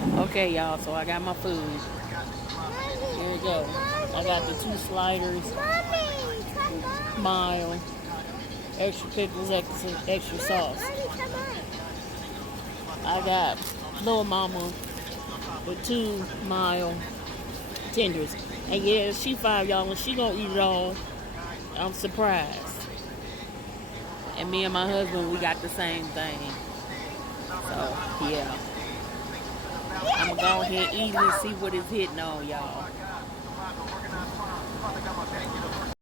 Okay, y'all, so I got my food. Here we go. I got the 2 sliders, mild, extra pickles, extra sauce. I got Little Mama with 2 mild tenders. And yeah, she 5, y'all, and she gonna eat it all. I'm surprised. And me and my husband, we got the same thing. So, yeah. I'm gonna go ahead and eat and see what it's hitting on, y'all.